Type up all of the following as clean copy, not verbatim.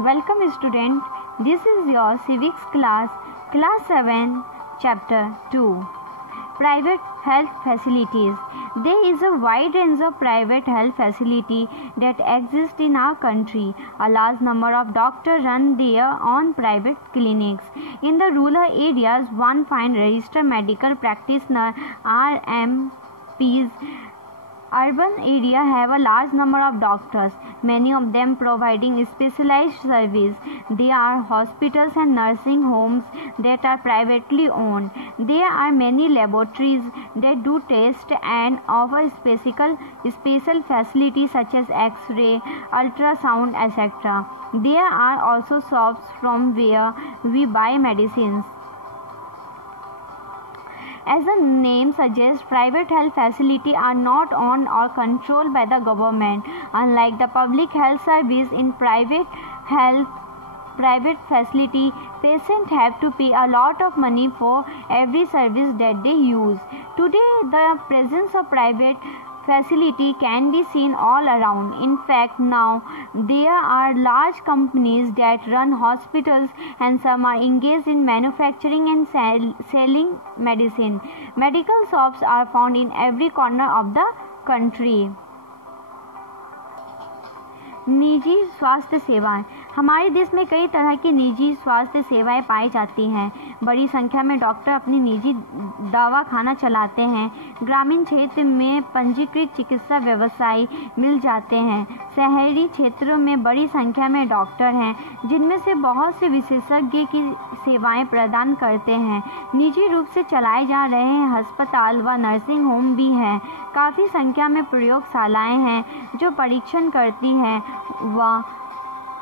Welcome student, this is your civics class 7, chapter 2. Private health facilities. There is a wide range of private health facility that exist in our country. A large number of doctors run their own private clinics. In the rural areas, one find registered medical practitioner RMPs. Urban areas have a large number of doctors, many of them providing specialized service. There are hospitals and nursing homes that are privately owned. There are many laboratories that do tests and offer special facilities such as X-ray, ultrasound, etc. There are also shops from where we buy medicines. As the name suggests, private health facilities are not owned or controlled by the government. Unlike the public health service in private facility, patients have to pay a lot of money for every service that they use. Today, the presence of private facility can be seen all around. In fact, now there are large companies that run hospitals and some are engaged in manufacturing and selling medicine. Medical shops are found in every corner of the country. निजी स्वास्थ्य सेवाएं. हमारे देश में कई तरह की निजी स्वास्थ्य सेवाएं पाई जाती हैं. बड़ी संख्या में डॉक्टर अपनी निजी दवाखाना चलाते हैं. ग्रामीण क्षेत्र में पंजीकृत चिकित्सा व्यवसायी मिल जाते हैं. शहरी क्षेत्रों में बड़ी संख्या में डॉक्टर हैं, जिनमें से बहुत से विशेषज्ञ की सेवाएं प्रदान करते हैं. निजी रूप से चलाए जा रहे अस्पताल व नर्सिंग होम भी हैं. काफ़ी संख्या में प्रयोगशालाएं हैं जो परीक्षण करती हैं व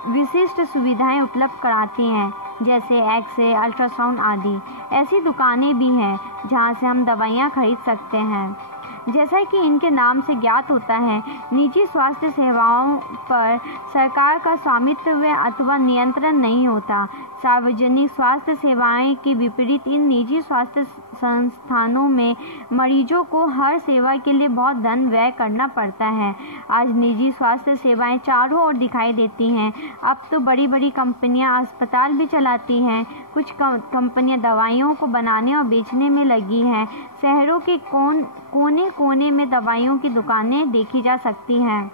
विशिष्ट सुविधाएं उपलब्ध कराती हैं, जैसे एक्स-रे, अल्ट्रासाउंड आदि. ऐसी दुकानें भी हैं जहां से हम दवाइयां खरीद सकते हैं. जैसा कि इनके नाम से ज्ञात होता है, निजी स्वास्थ्य सेवाओं पर सरकार का स्वामित्व अथवा नियंत्रण नहीं होता. सार्वजनिक स्वास्थ्य सेवाएं के विपरीत इन निजी स्वास्थ्य संस्थानों में मरीजों को हर सेवा के लिए बहुत धन व्यय करना पड़ता है. आज निजी स्वास्थ्य सेवाएं चारों ओर दिखाई देती हैं. अब तो बड़ी बड़ी कंपनियां अस्पताल भी चलाती हैं. कुछ कंपनियां दवाइयों को बनाने और बेचने में लगी हैं. शहरों के कोने कोने में दवाइयों की दुकानें देखी जा सकती हैं.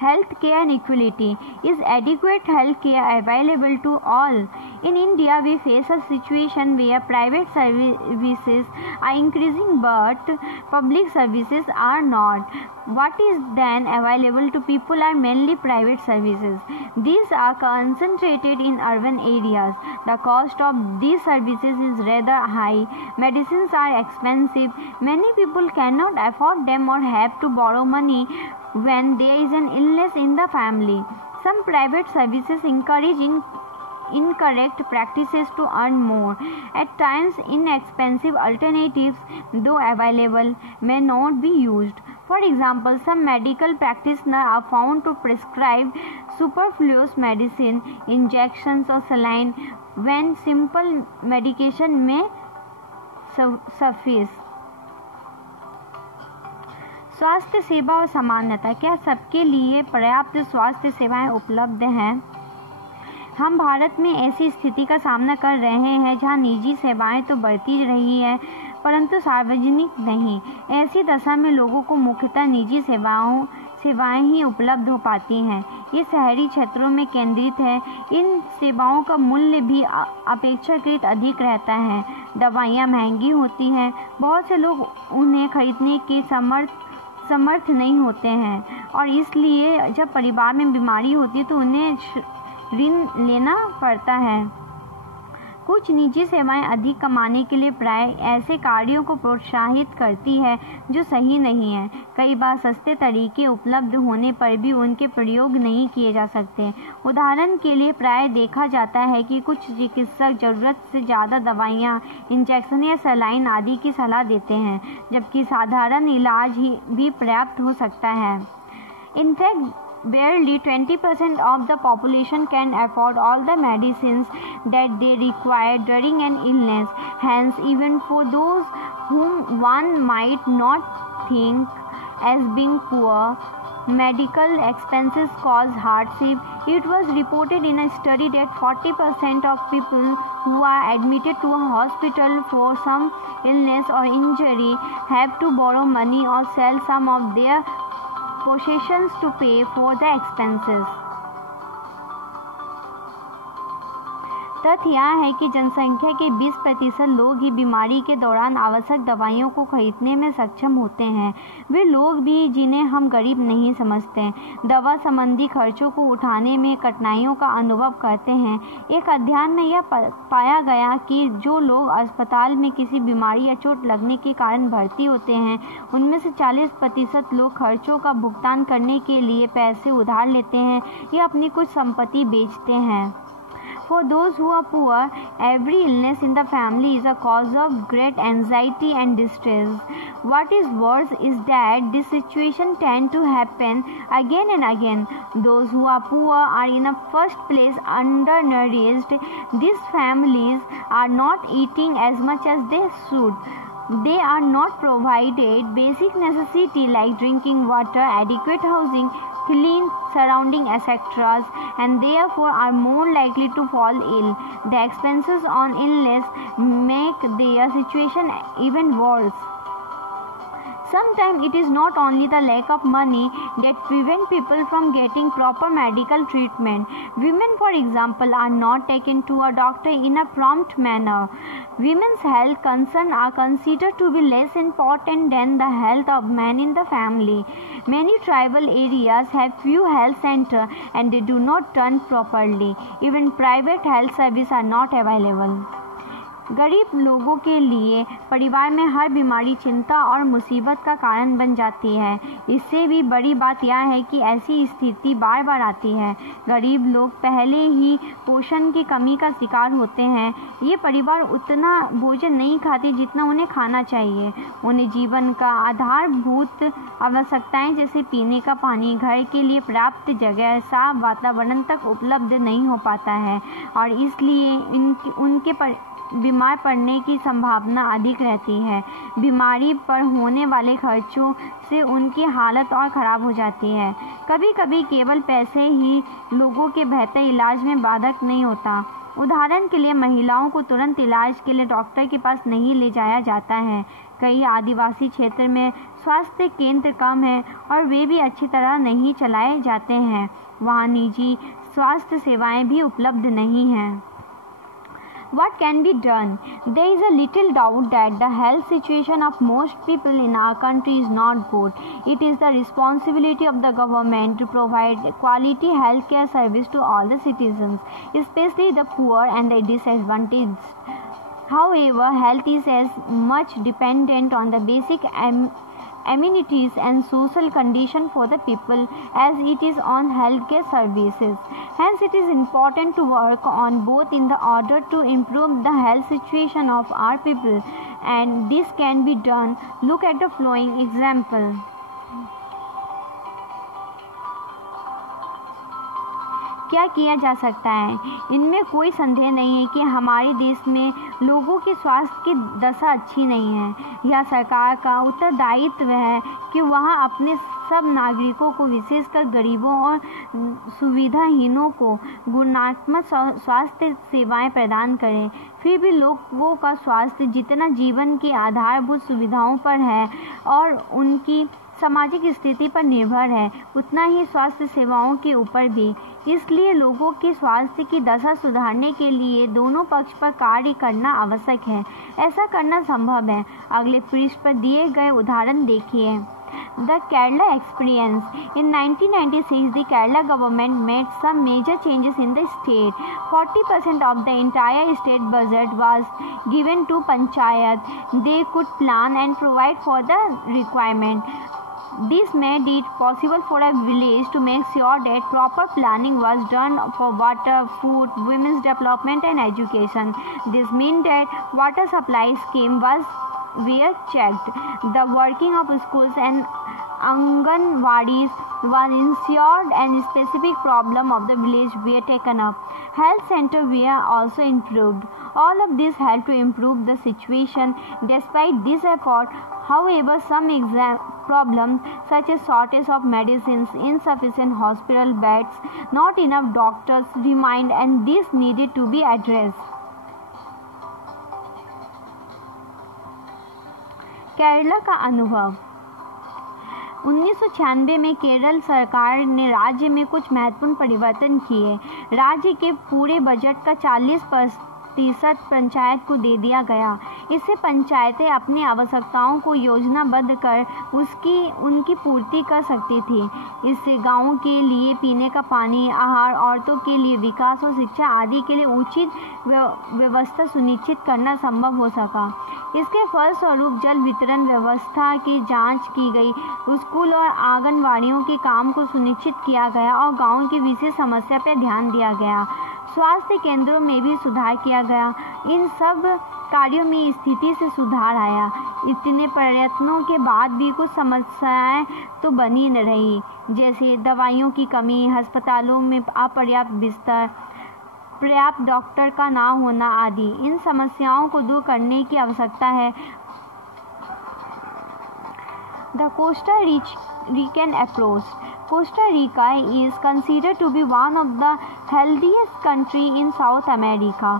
Healthcare and equality. Is adequate healthcare available to all? In India, we face a situation where private services are increasing but public services are not. What is then available to people are mainly private services. These are concentrated in urban areas. The cost of these services is rather high. Medicines are expensive. Many people cannot afford them or have to borrow money when there is an illness in the family. Some private services encourage incorrect practices to earn more. At times, inexpensive alternatives, though available, may not be used. For example, some medical practitioners are found to prescribe superfluous medicine, injections or saline when simple medication may suffice. स्वास्थ्य सेवा और समानता. क्या सबके लिए पर्याप्त स्वास्थ्य सेवाएं उपलब्ध हैं? हम भारत में ऐसी स्थिति का सामना कर रहे हैं जहां निजी सेवाएं तो बढ़ती रही है, परंतु सार्वजनिक नहीं. ऐसी दशा में लोगों को मुख्यतः निजी सेवाएं ही उपलब्ध हो पाती हैं. ये शहरी क्षेत्रों में केंद्रित है. इन सेवाओं का मूल्य भी अपेक्षाकृत अधिक रहता है. दवाइयाँ महंगी होती हैं. बहुत से लोग उन्हें खरीदने के समर्थ नहीं होते हैं और इसलिए जब परिवार में बीमारी होती है तो उन्हें ऋण लेना पड़ता है. कुछ निजी सेवाएं अधिक कमाने के लिए प्राय ऐसे कार्यों को प्रोत्साहित करती है जो सही नहीं है. कई बार सस्ते तरीके उपलब्ध होने पर भी उनके प्रयोग नहीं किए जा सकते. उदाहरण के लिए प्राय देखा जाता है कि कुछ चिकित्सक ज़रूरत से ज़्यादा दवाइयाँ, इंजेक्शन या सलाइन आदि की सलाह देते हैं, जबकि साधारण इलाज ही भी पर्याप्त हो सकता है. In fact barely 20% of the population can afford all the medicines that they require during an illness. Hence, even for those whom one might not think as being poor, medical expenses cause hardship. It was reported in a study that 40% of people who are admitted to a hospital for some illness or injury have to borrow money or sell some of their possessions to pay for the expenses. तथ्य यह है कि जनसंख्या के 20% लोग ही बीमारी के दौरान आवश्यक दवाइयों को खरीदने में सक्षम होते हैं। वे लोग भी जिन्हें हम गरीब नहीं समझते, दवा संबंधी खर्चों को उठाने में कठिनाइयों का अनुभव करते हैं। एक अध्ययन में यह पाया गया कि जो लोग अस्पताल में किसी बीमारी या चोट लगने के कारण भर्ती होते हैं, उनमें से 40% लोग खर्चों का भुगतान करने के लिए पैसे उधार लेते हैं या अपनी कुछ संपत्ति बेचते हैं। For those who are poor, every illness in the family is a cause of great anxiety and distress. What is worse is that this situation tends to happen again and again. Those who are poor are in the first place undernourished. These families are not eating as much as they should. They are not provided basic necessities like drinking water, adequate housing, clean surrounding, etc., and therefore are more likely to fall ill. The expenses on illness make their situation even worse. Sometimes it is not only the lack of money that prevent people from getting proper medical treatment. Women, for example, are not taken to a doctor in a prompt manner. Women's health concerns are considered to be less important than the health of men in the family. Many tribal areas have few health centers and they do not run properly. Even private health services are not available. गरीब लोगों के लिए परिवार में हर बीमारी चिंता और मुसीबत का कारण बन जाती है। इससे भी बड़ी बात यह है कि ऐसी स्थिति बार बार आती है। गरीब लोग पहले ही पोषण की कमी का शिकार होते हैं। ये परिवार उतना भोजन नहीं खाते जितना उन्हें खाना चाहिए। उन्हें जीवन का आधारभूत आवश्यकताएं जैसे पीने का पानी, घर के लिए पर्याप्त जगह, साफ वातावरण तक उपलब्ध नहीं हो पाता है और इसलिए उनके बीमार पड़ने की संभावना अधिक रहती है। बीमारी पर होने वाले खर्चों से उनकी हालत और ख़राब हो जाती है। कभी कभी केवल पैसे ही लोगों के बेहतर इलाज में बाधक नहीं होता। उदाहरण के लिए महिलाओं को तुरंत इलाज के लिए डॉक्टर के पास नहीं ले जाया जाता है। कई आदिवासी क्षेत्र में स्वास्थ्य केंद्र कम हैं और वे भी अच्छी तरह नहीं चलाए जाते हैं। वहाँ निजी स्वास्थ्य सेवाएं भी उपलब्ध नहीं हैं। What can be done? There is a little doubt that the health situation of most people in our country is not good. It is the responsibility of the government to provide quality healthcare service to all the citizens, especially the poor and the disadvantaged. However, health is as much dependent on the basic amenities and social condition for the people as it is on healthcare services. Hence, it is important to work on both in the order to improve the health situation of our people, and this can be done. Look at the following example. क्या किया जा सकता है? इनमें कोई संदेह नहीं है कि हमारे देश में लोगों के स्वास्थ्य की दशा अच्छी नहीं है। यह सरकार का उत्तरदायित्व है कि वह अपने सब नागरिकों को, विशेषकर गरीबों और सुविधाहीनों को, गुणात्मक स्वास्थ्य सेवाएं प्रदान करें। फिर भी लोगों का स्वास्थ्य जितना जीवन की आधारभूत सुविधाओं पर है और उनकी सामाजिक स्थिति पर निर्भर है, उतना ही स्वास्थ्य सेवाओं के ऊपर भी। इसलिए लोगों के स्वास्थ्य की दशा सुधारने के लिए दोनों पक्ष पर कार्य करना आवश्यक है। ऐसा करना संभव है। अगले पृष्ठ पर दिए गए उदाहरण देखिए। The Kerala experience. In 1996, the Kerala government made some major changes in the state. 40% of the entire state budget was given to Panchayat. They could plan and provide for the requirement. This made it possible for a village to make sure that proper planning was done for water, food, women's development and education. This meant that water supply scheme were checked. The working of schools and Anganwadis was ensured and specific problem of the village were taken up. Health centers were also improved. All of this helped to improve the situation. Despite this effort, However, some problems such as shortage of medicines, insufficient hospital beds, not enough doctors remain, and this needed to be addressed. Kerala का अनुभव। 1996 में केरल सरकार ने राज्य में कुछ महत्वपूर्ण परिवर्तन किए। राज्य के पूरे बजट का 40% पंचायत को दे दिया गया। इससे पंचायतें अपनी आवश्यकताओं को योजनाबद्ध कर उनकी पूर्ति कर सकती थी। इससे गांवों के लिए पीने का पानी, आहार, औरतों के लिए विकास और शिक्षा आदि के लिए उचित व्यवस्था सुनिश्चित करना संभव हो सका। इसके फलस्वरूप जल वितरण व्यवस्था की जांच की गई, स्कूल और आंगनवाड़ियों के काम को सुनिश्चित किया गया और गांवों की विशेष समस्या पर ध्यान दिया गया। स्वास्थ्य केंद्रों में भी सुधार किया गया। इन सब कार्यों में स्थिति से सुधार आया। इतने प्रयत्नों के बाद भी कुछ समस्याएं तो बनी न रही, जैसे दवाइयों की कमी, अस्पतालों में अपर्याप्त बिस्तर, पर्याप्त डॉक्टर का ना होना आदि। इन समस्याओं को दूर करने की आवश्यकता है। The Costa Rican approach. Costa Rica is considered to be one of the healthiest countries in South America.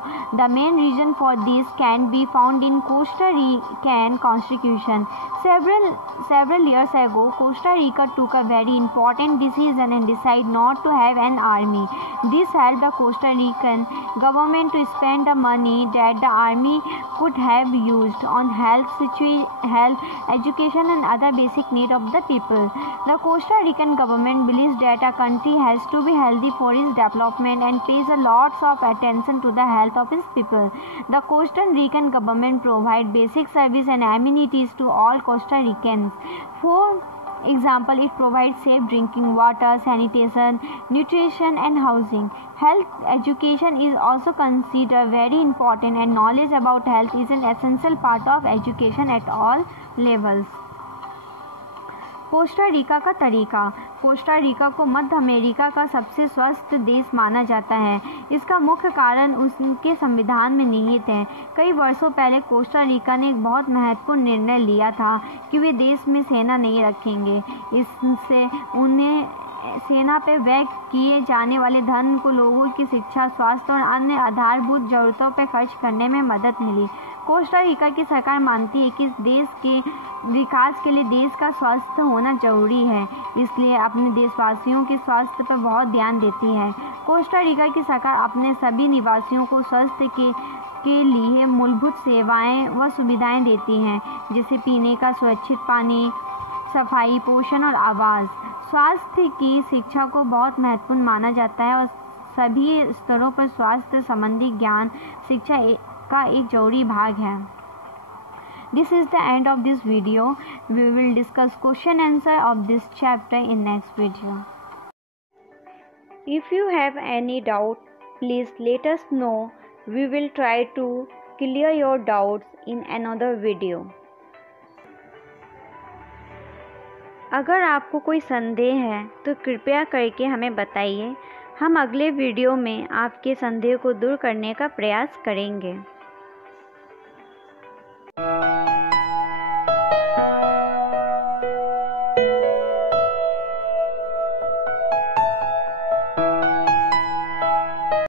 The main reason for this can be found in Costa Rican Constitution. Several years ago, Costa Rica took a very important decision and decided not to have an army. This helped the Costa Rican government to spend the money that the army could have used on health, education and other basic needs of the people. The Costa Rican government believes that a country has to be healthy for its development and pays a lot of attention to the health of its people. The Costa Rican government provides basic service and amenities to all Costa Ricans. For example, it provides safe drinking water, sanitation, nutrition and housing. Health education is also considered very important, and knowledge about health is an essential part of education at all levels. Costa Rica का तरीका। Costa Rica को मध्य America का सबसे स्वस्थ देश माना जाता है। इसका मुख्य कारण उनके संविधान में निहित है। कई वर्षों पहले कोस्टा रिका ने एक बहुत महत्वपूर्ण निर्णय लिया था कि वे देश में सेना नहीं रखेंगे। इससे उन्हें सेना पर व्यय किए जाने वाले धन को लोगों की शिक्षा, स्वास्थ्य और अन्य आधारभूत जरूरतों पर खर्च करने में मदद मिली। कोस्टा रिका की सरकार मानती है कि देश के विकास के लिए देश का स्वास्थ्य होना जरूरी है, इसलिए अपने देशवासियों के स्वास्थ्य पर बहुत ध्यान देती है। कोस्टा रिका की सरकार अपने सभी निवासियों को स्वास्थ्य के लिए मूलभूत सेवाएं व सुविधाएं देती हैं, जैसे पीने का सुरक्षित पानी, सफाई, पोषण और आवास। स्वास्थ्य की शिक्षा को बहुत महत्वपूर्ण माना जाता है और सभी स्तरों पर स्वास्थ्य संबंधी ज्ञान शिक्षा का एक जरूरी भाग है। This is the end of this video. We will discuss question answer of this chapter in next video. If you have any doubt, please let us know. We will try to clear your doubts in another video. अगर आपको कोई संदेह है तो कृपया करके हमें बताइए। हम अगले वीडियो में आपके संदेह को दूर करने का प्रयास करेंगे।